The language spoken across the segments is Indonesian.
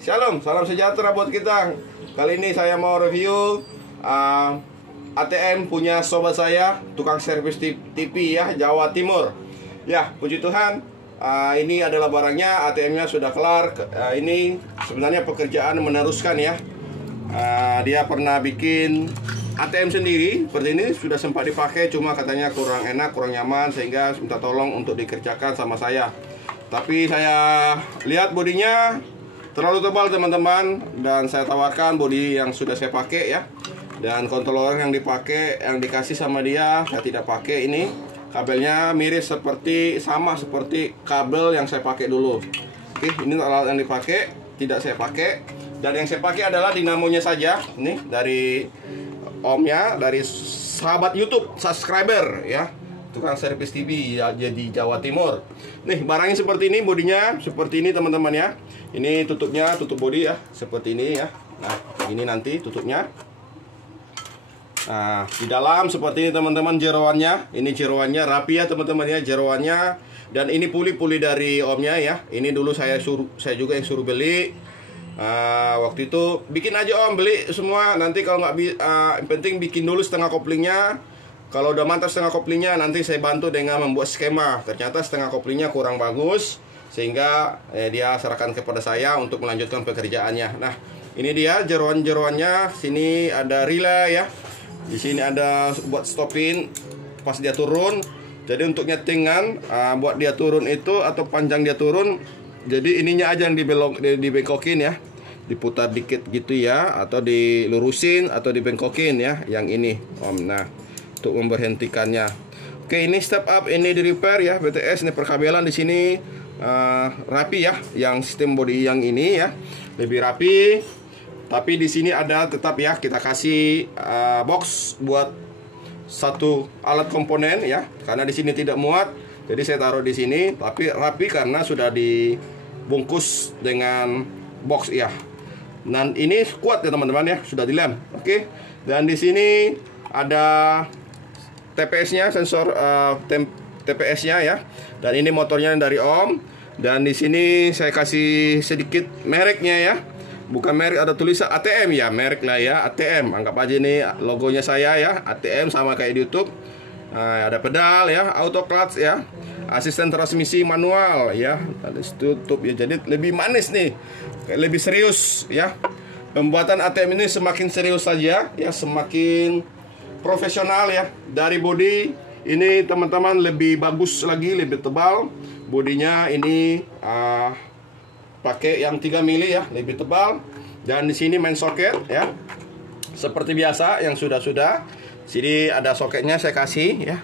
Shalom, salam sejahtera buat kita. Kali ini saya mau review ATM punya sobat saya, tukang servis TV ya, Jawa Timur. Ya, puji Tuhan, ini adalah barangnya, ATM-nya sudah kelar. Ini sebenarnya pekerjaan meneruskan ya. Dia pernah bikin ATM sendiri, seperti ini, sudah sempat dipakai, cuma katanya kurang enak, kurang nyaman, sehingga minta tolong untuk dikerjakan sama saya. Tapi saya lihat bodinya terlalu tebal teman-teman, dan saya tawarkan bodi yang sudah saya pakai ya. Dan controller yang dipakai, yang dikasih sama dia, saya tidak pakai. Ini kabelnya miris sama seperti kabel yang saya pakai dulu. Oke, ini alat yang dipakai, tidak saya pakai. Dan yang saya pakai adalah dinamonya saja. Ini dari omnya, dari sahabat YouTube subscriber ya, tukang servis TV ya, jadi Jawa Timur. Nih, barangnya seperti ini, bodinya seperti ini teman-teman ya. Ini tutupnya, tutup bodi ya, seperti ini ya. Nah, ini nanti tutupnya. Nah, di dalam seperti ini teman-teman jeroannya. Ini jeroannya rapi ya teman-teman ya, jeroannya. Dan ini puli-puli dari omnya ya. Ini dulu saya juga yang suruh beli. Waktu itu bikin aja om, beli semua. Nanti kalau nggak yang penting bikin dulu setengah koplingnya. Kalau udah mantap setengah koplingnya, nanti saya bantu dengan membuat skema. Ternyata setengah koplingnya kurang bagus, sehingga dia serahkan kepada saya untuk melanjutkan pekerjaannya. Nah, ini dia jeroan-jeroannya. Sini ada relay ya. Di sini ada buat stopin pas dia turun. Jadi untuk nyetingan, buat dia turun itu atau panjang dia turun. Jadi ininya aja yang dibengkokin ya. Diputar dikit gitu ya, atau dilurusin atau dibengkokin ya. Yang ini om. Nah, untuk memberhentikannya. Oke, ini step up, ini di repair ya, BTS. Ini perkabelan di sini rapi ya, yang sistem body yang ini ya lebih rapi. Tapi di sini ada tetap ya, kita kasih box buat satu alat komponen ya, karena di sini tidak muat. Jadi saya taruh di sini, tapi rapi karena sudah dibungkus dengan box ya. Dan ini kuat ya teman-teman ya, sudah dilem. Oke. Dan di sini ada TPS-nya, sensor TPS-nya ya. Dan ini motornya dari Om. Dan di sini saya kasih sedikit mereknya ya. Bukan merek, ada tulisan ATM ya, merek lah ya, ATM. Anggap aja ini logonya saya ya, ATM sama kayak di YouTube. Nah, ada pedal ya, auto clutch ya, asisten transmisi manual ya. Tutup ya, jadi lebih manis nih, lebih serius ya. Pembuatan ATM ini semakin serius saja ya, semakin profesional ya. Dari bodi ini teman-teman lebih bagus lagi, lebih tebal. Bodinya ini pakai yang 3 mili ya, lebih tebal. Dan di sini main soket ya, seperti biasa yang sudah. Sini ada soketnya saya kasih ya,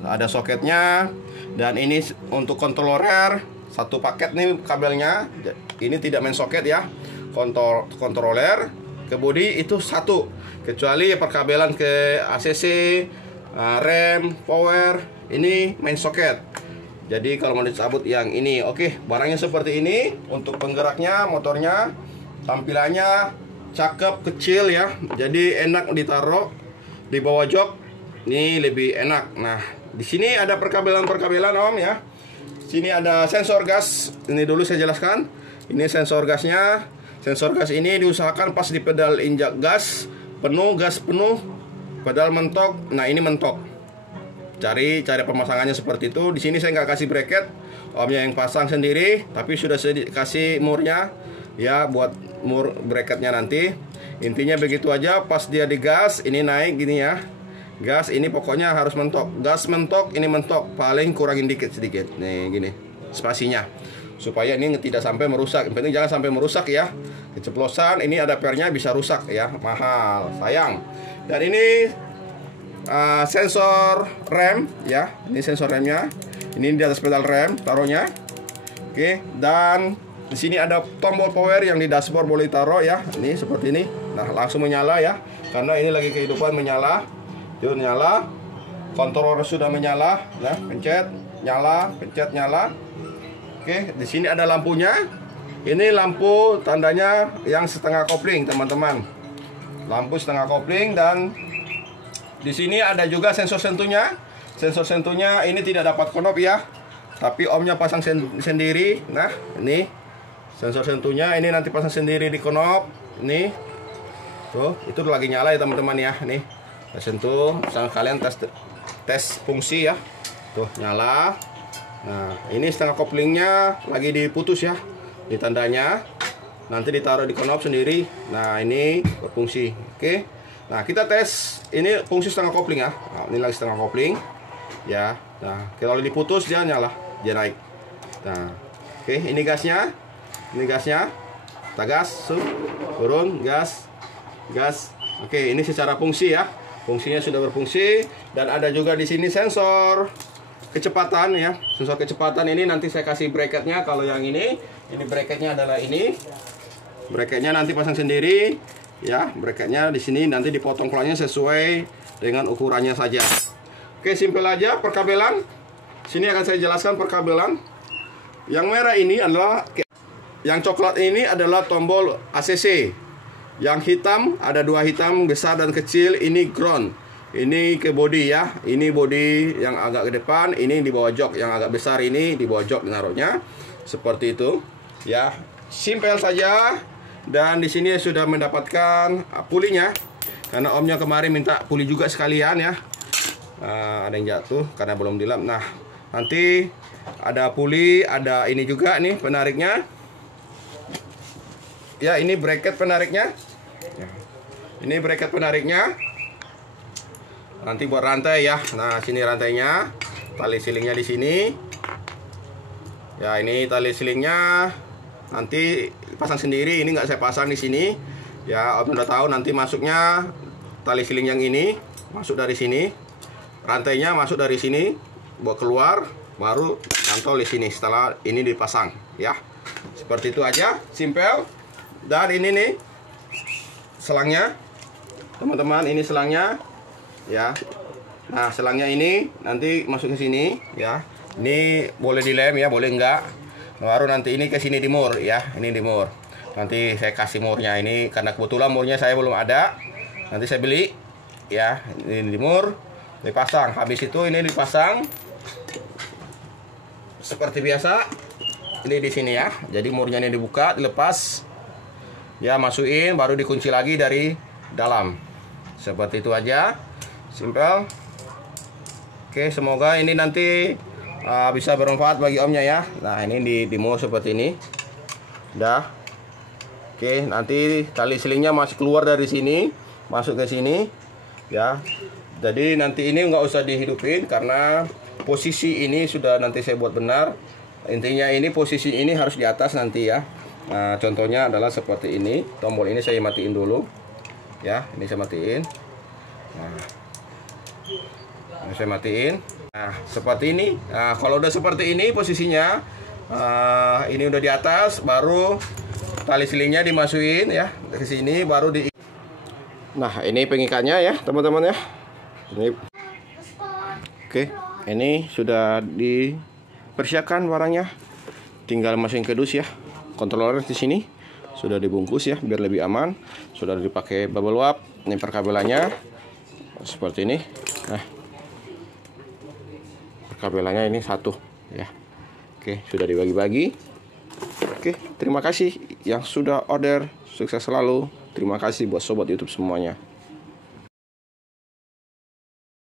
ada soketnya. Dan ini untuk controller satu paket nih kabelnya. Ini tidak main soket ya, controller ke bodi itu satu, kecuali perkabelan ke ACC, rem, power, ini main soket. Jadi kalau mau dicabut yang ini. Oke, barangnya seperti ini. Untuk penggeraknya, motornya, tampilannya cakep, kecil ya. Jadi enak ditaruh di bawah jok. Ini lebih enak. Nah, di sini ada perkabelan om ya. Sini ada sensor gas. Ini dulu saya jelaskan. Ini sensor gasnya. Sensor gas ini diusahakan pas di pedal injak gas penuh, pedal mentok. Nah, ini mentok. Cari pemasangannya seperti itu. Di sini saya nggak kasih bracket, omnya yang pasang sendiri, tapi sudah saya kasih murnya ya, buat mur bracketnya nanti. Intinya begitu aja. Pas dia digas, ini naik gini ya. Gas ini pokoknya harus mentok. Gas mentok, ini mentok. Paling kurangin sedikit. Nih gini spasinya, supaya ini tidak sampai merusak. Yang penting jangan sampai merusak ya. Keceplosan ini ada pernya, bisa rusak ya, mahal, sayang. Dan ini sensor rem ya, ini sensor remnya. Ini di atas pedal rem taruhnya. Oke, dan di sini ada tombol power yang di dashboard boleh taruh ya. Ini seperti ini. Nah, langsung menyala ya, karena ini lagi kehidupan menyala. Itu nyala. Controller sudah menyala. Nah, pencet nyala, pencet nyala. Oke, di sini ada lampunya. Ini lampu tandanya yang setengah kopling teman-teman. Lampu setengah kopling. Dan di sini ada juga sensor sentuhnya. Sensor sentuhnya ini tidak dapat knob ya, tapi omnya pasang sendiri. Nah, ini Sensor sentuhnya ini nanti pasang sendiri di knob. Nih. Tuh, itu lagi nyala ya teman-teman ya. Nih. Kita sentuh, misalnya kalian tes fungsi ya. Tuh, nyala. Nah, ini setengah koplingnya lagi diputus ya. Di tandanya. Nanti ditaruh di knob sendiri. Nah, ini berfungsi. Oke. Nah, kita tes ini fungsi setengah kopling ya. Nah, ini lagi setengah kopling. Ya. Nah, kalau diputus dia nyala, dia naik. Nah, oke, ini gasnya. Ini gasnya. Kita gas, turun, gas. Gas. Oke, ini secara fungsi ya. Fungsinya sudah berfungsi dan ada juga di sini sensor kecepatan ya. Sensor kecepatan ini nanti saya kasih bracketnya. Kalau yang ini bracketnya adalah ini. Bracketnya nanti pasang sendiri ya. Bracketnya di sini nanti dipotong pelangnya sesuai dengan ukurannya saja. Oke, simpel aja perkabelan. Sini akan saya jelaskan perkabelan. Yang merah ini adalah, yang coklat ini adalah tombol ACC. Yang hitam ada dua hitam besar dan kecil, ini ground. Ini ke body ya. Ini body yang agak ke depan, ini di bawah jok. Yang agak besar ini di bawah jok naruhnya. Seperti itu. Ya, simpel saja. Dan di sini sudah mendapatkan pulinya. Karena omnya kemarin minta puli juga sekalian ya. Ada yang jatuh karena belum dilap. Nah, nanti ada puli, ada ini juga nih penariknya. Ya, ini bracket penariknya. Ini bracket penariknya. Nanti buat rantai ya. Nah, sini rantainya. Tali silingnya di sini. Ya, ini tali silingnya. Nanti pasang sendiri. Ini nggak saya pasang di sini. Ya, om udah tahu nanti masuknya tali siling yang ini masuk dari sini. Rantainya masuk dari sini. Bawa keluar, baru cantol di sini setelah ini dipasang ya. Seperti itu aja, simple. Dan ini nih selangnya. Teman-teman, ini selangnya ya. Nah, selangnya ini nanti masuk ke sini ya. Ini boleh dilem ya, boleh enggak. Baru nanti ini ke sini di mur ya. Ini di mur. Nanti saya kasih murnya ini karena kebetulan murnya saya belum ada. Nanti saya beli ya. Ini di mur, dipasang. Habis itu ini dipasang seperti biasa. Ini di sini ya. Jadi murnya ini dibuka, dilepas. Ya, masukin baru dikunci lagi dari dalam. Seperti itu aja. Simple. Oke, semoga ini nanti bisa bermanfaat bagi omnya ya. Nah, ini di mur seperti ini. Udah. Oke, nanti tali silingnya masih keluar dari sini, masuk ke sini ya. Jadi nanti ini nggak usah dihidupin karena posisi ini sudah nanti saya buat benar. Intinya ini posisi ini harus di atas nanti ya. Nah, contohnya adalah seperti ini. Tombol ini saya matiin dulu ya. Ini saya matiin. Nah, ini saya matiin. Nah, seperti ini. Nah, kalau udah seperti ini posisinya, ini udah di atas, baru tali silingnya dimasukin ya ke sini, baru di. Nah, ini pengikatnya ya teman-teman ya. Ini. Oke, ini sudah dipersiapkan barangnya. Tinggal masukin ke dus ya. Controller di sini sudah dibungkus ya biar lebih aman. Sudah dipakai bubble wrap. Ini perkabelannya seperti ini. Nah, perkabelannya ini satu ya. Oke, sudah dibagi-bagi. Oke, terima kasih yang sudah order. Sukses selalu. Terima kasih buat sobat YouTube semuanya.